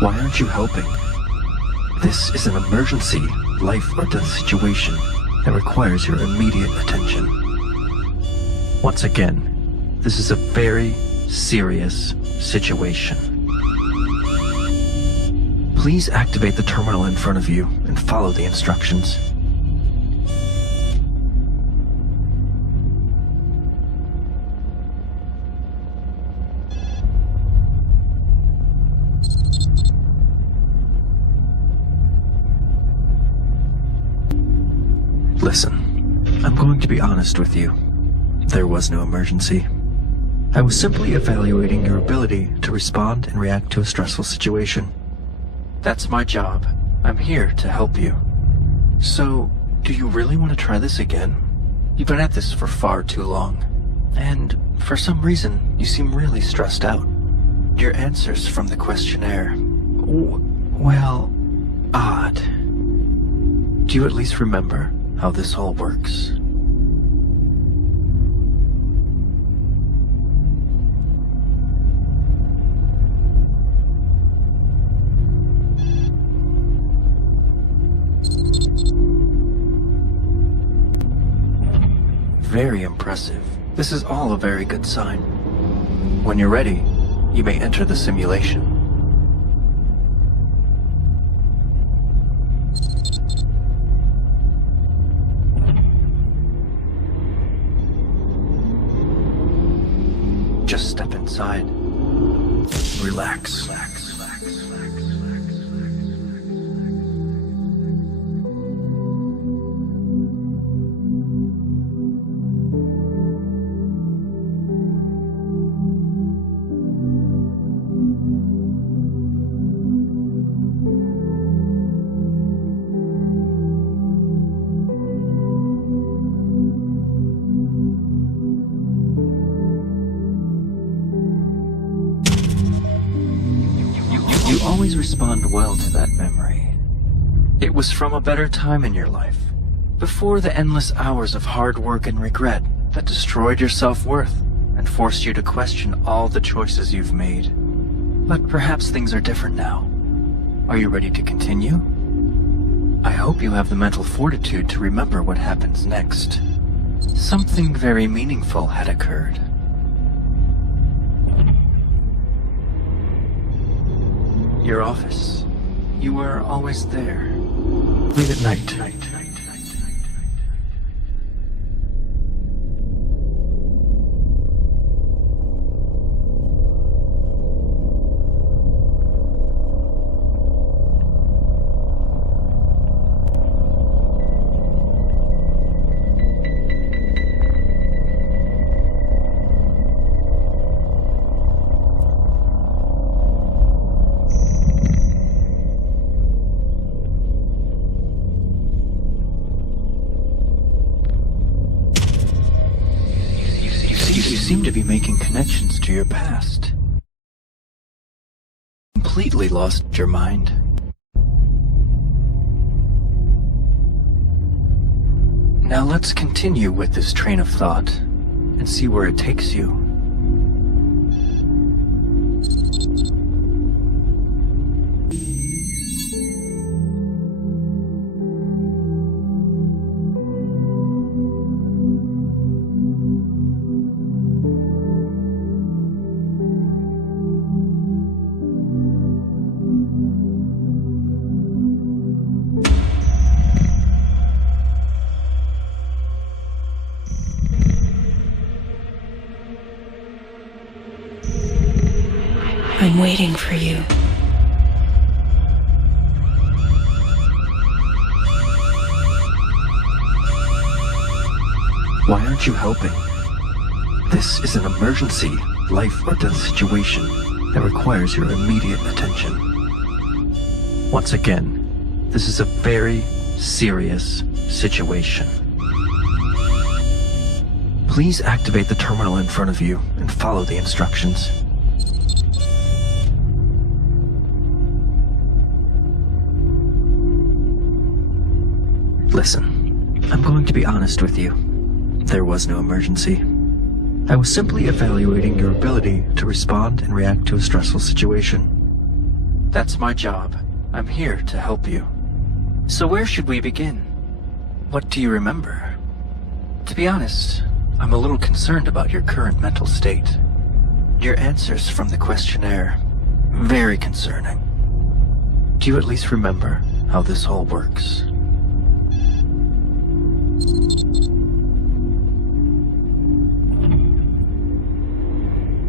Why aren't you helping? This is an emergency, life or death situation that requires your immediate attention. Once again, this is a very serious situation. Please activate the terminal in front of you and follow the instructions. Listen, I'm going to be honest with you. There was no emergency. I was simply evaluating your ability to respond and react to a stressful situation. That's my job. I'm here to help you. So, do you really want to try this again? You've been at this for far too long. And, for some reason, you seem really stressed out. Your answers from the questionnaire, well, odd. Do you at least remember how this all works? Very impressive. This is all a very good sign. When you're ready, you may enter the simulation. Just step inside. Relax. You always respond well to that memory. It was from a better time in your life, before the endless hours of hard work and regret that destroyed your self-worth and forced you to question all the choices you've made. But perhaps things are different now. Are you ready to continue? I hope you have the mental fortitude to remember what happens next. Something very meaningful had occurred. Your office. You were always there. Late at night. You seem to be making connections to your past. Completely lost your mind. Now let's continue with this train of thought and see where it takes you. I'm waiting for you. Why aren't you helping? This is an emergency, life or death situation that requires your immediate attention. Once again, this is a very serious situation. Please activate the terminal in front of you and follow the instructions. Listen, I'm going to be honest with you. There was no emergency. I was simply evaluating your ability to respond and react to a stressful situation. That's my job. I'm here to help you. So where should we begin? What do you remember? To be honest, I'm a little concerned about your current mental state. Your answers from the questionnaire, very concerning. Do you at least remember how this all works?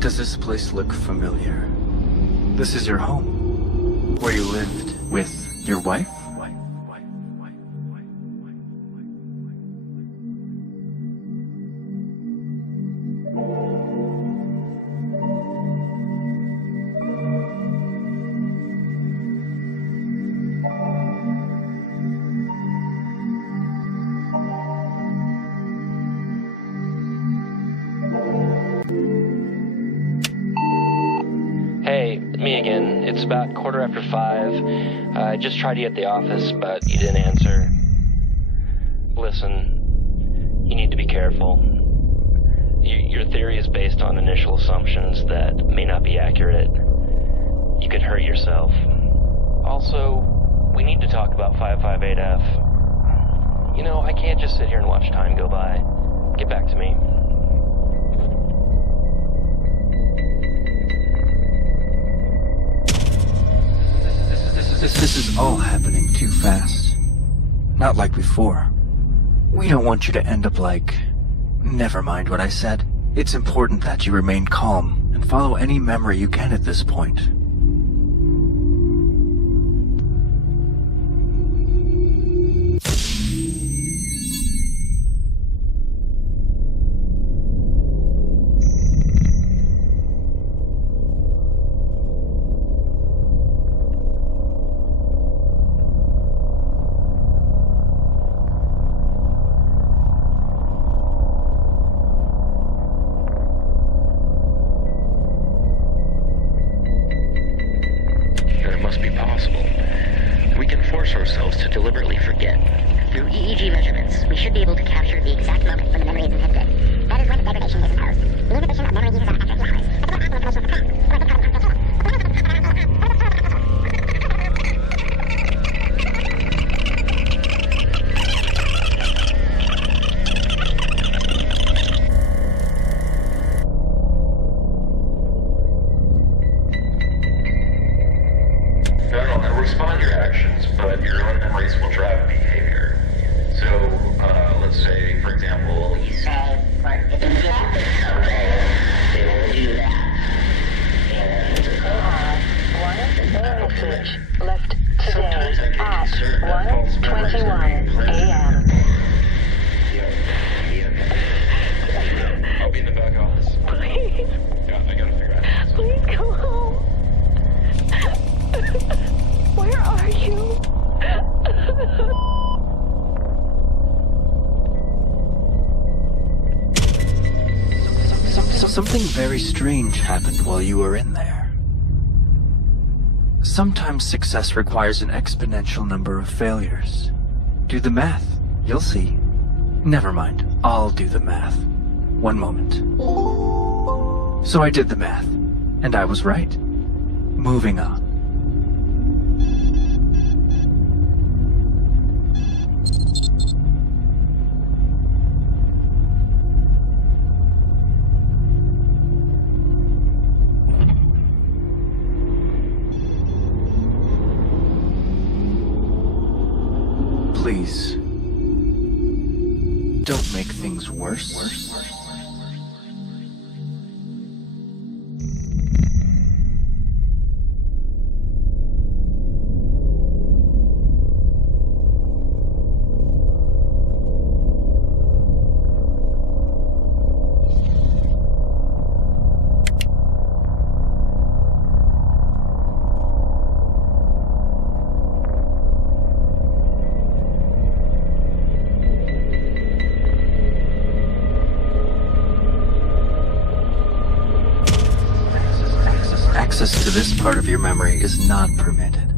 Does this place look familiar? This is your home, where you lived with your wife? Hey, me again. It's about 5:15. I just tried you at the office, but you didn't answer. Listen, you need to be careful. Your theory is based on initial assumptions that may not be accurate. You could hurt yourself. Also, we need to talk about 558F. You know, I can't just sit here and watch time go by. Get back to me. This is all happening too fast. Not like before. We don't want you to end up like... Never mind what I said. It's important that you remain calm and follow any memory you can at this point. Must be possible. We can force ourselves to deliberately forget. Through EEG measurements, we should be able to capture the exact moment when the memory is inhibited. That is when the degradation is imposed. The inhibition of memory uses after 3 hours. But the maximum information respond to your actions, but your own memories will drive behavior. So, let's say, for example, you say, Mark, if you get someday, they will do that. One message left today at 1:21 a.m. I'll be in the back office. Please. Yeah, I gotta figure out. Please come home. Where are you? Something very strange happened while you were in there. Sometimes success requires an exponential number of failures. Do the math. You'll see. Never mind. I'll do the math. One moment. So I did the math, and I was right. Moving on. Please, don't make things worse. Access to this part of your memory is not permitted.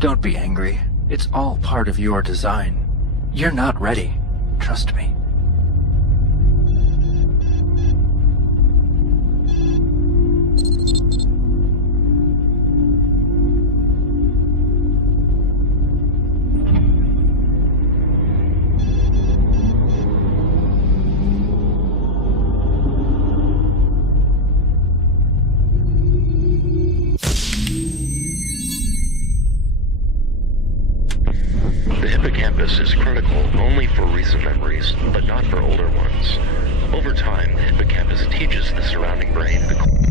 Don't be angry. It's all part of your design. You're not ready. Trust me. recent memories, but not for older ones. Over time, the hippocampus teaches the surrounding brain the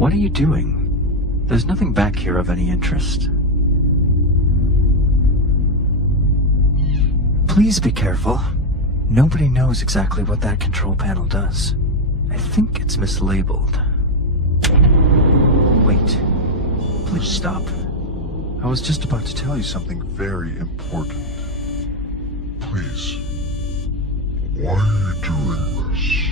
What are you doing? There's nothing back here of any interest. Please be careful. Nobody knows exactly what that control panel does. I think it's mislabeled. Wait. Please stop. I was just about to tell you something very important. Please. Why are you doing this?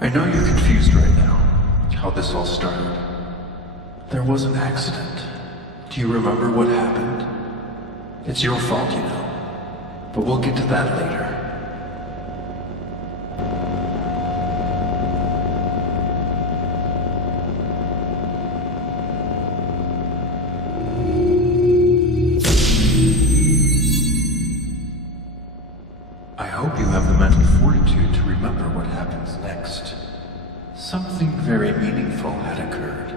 I know you're confused right now, how this all started. There was an accident. Do you remember what happened? It's your fault, you know. But we'll get to that later. I hope you have the mental fortitude to remember what happens next. Something very meaningful had occurred.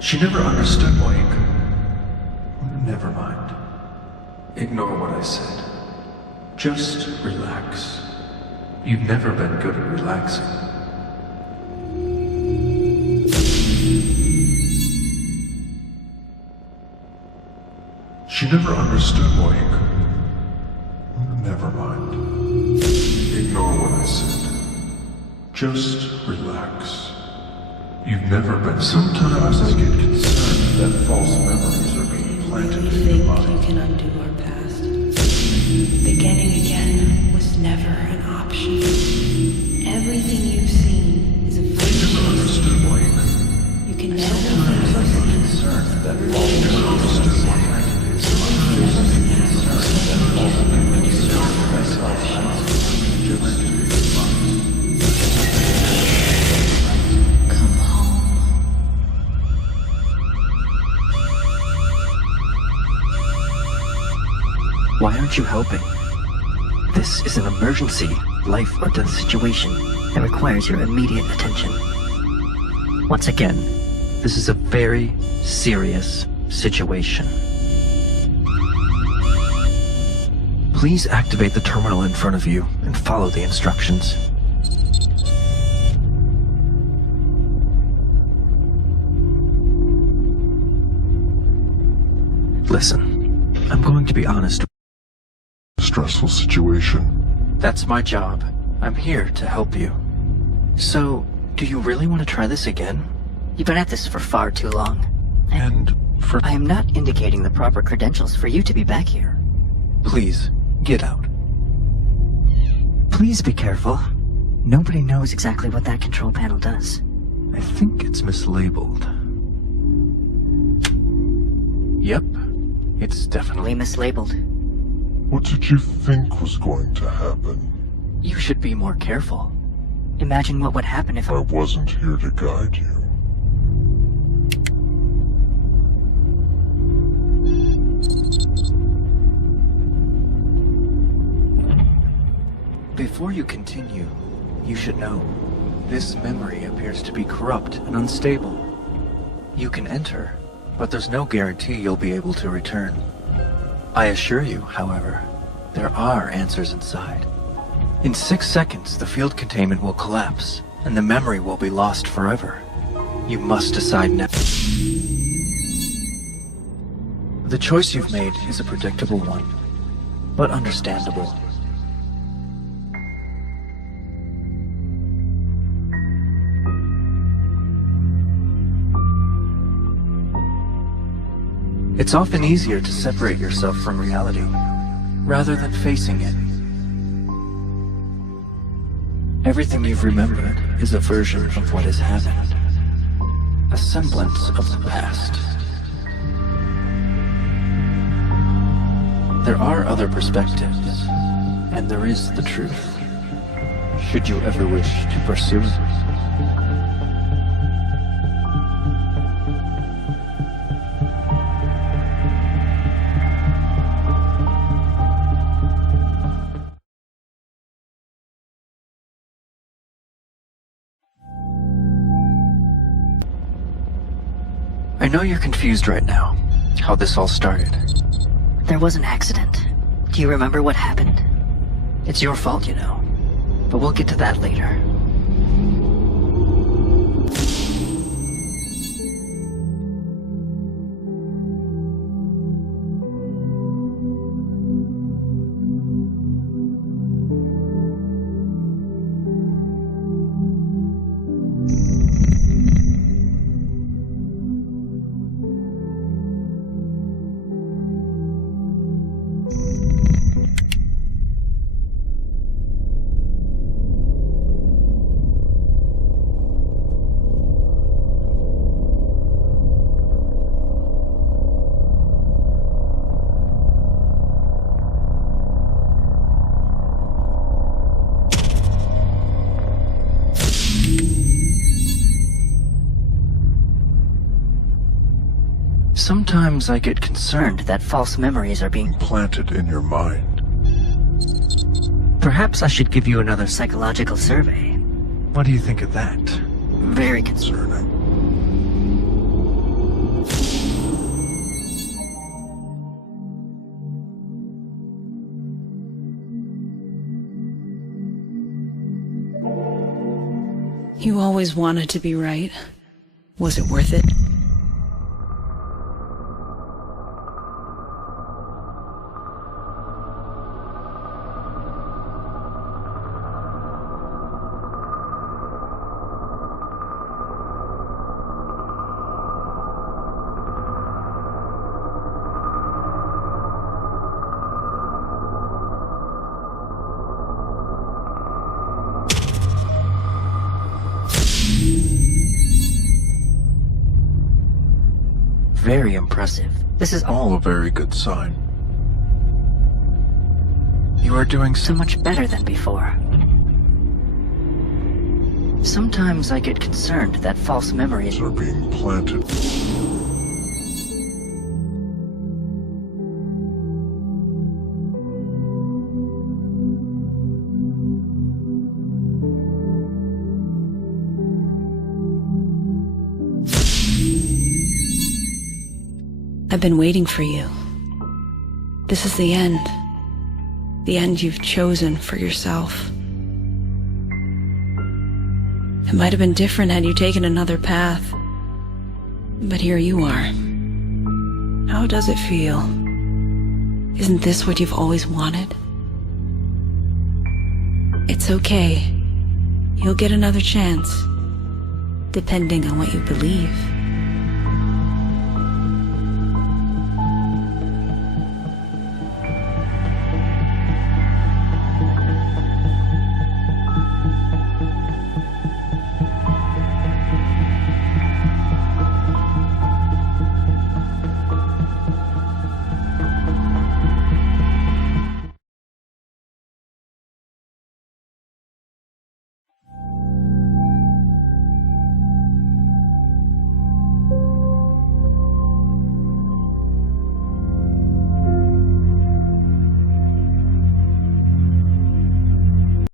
She never understood why you could. Never mind. Ignore what I said. Just relax. You've never been good at relaxing. She never understood why you could. Never mind. Ignore what I said. Just relax. You've never been. Sometimes I get concerned that false memories are being planted in your mind. You can undo our past. Beginning again was never an option. Everything you've seen is a She never understood why you could. You can never Sometimes I get concerned that false memories are being planted in your mind. Why aren't you helping? This is an emergency, life or death situation that requires your immediate attention. Once again, this is a very serious situation. Please activate the terminal in front of you and follow the instructions. Listen, I'm going to be honest. Stressful situation. That's my job. I'm here to help you. So, do you really want to try this again? You've been at this for far too long. And for... I am not indicating the proper credentials for you to be back here. Please, get out. Please be careful. Nobody knows exactly what that control panel does. I think it's mislabeled. Yep, it's definitely... mislabeled. What did you think was going to happen? You should be more careful. Imagine what would happen if I wasn't here to guide you. Before you continue, you should know, this memory appears to be corrupt and unstable. You can enter, but there's no guarantee you'll be able to return. I assure you, however, there are answers inside. In 6 seconds, the field containment will collapse, and the memory will be lost forever. You must decide now. The choice you've made is a predictable one, but understandable. It's often easier to separate yourself from reality, rather than facing it. Everything you've remembered is a version of what has happened, a semblance of the past. There are other perspectives, and there is the truth, should you ever wish to pursue it. I know you're confused right now, how this all started. There was an accident. Do you remember what happened? It's your fault, you know, but we'll get to that later. Sometimes I get concerned that false memories are being... Planted in your mind. Perhaps I should give you another psychological survey. What do you think of that? Very concerning. Concerning. You always wanted to be right. Was it worth it? Very impressive. This is all All a very good sign. You are doing so much better than before. Sometimes I get concerned that false memories Are being planted. I've been waiting for you. This is the end. The end you've chosen for yourself. It might have been different had you taken another path. But here you are. How does it feel? Isn't this what you've always wanted? It's okay. You'll get another chance, depending on what you believe.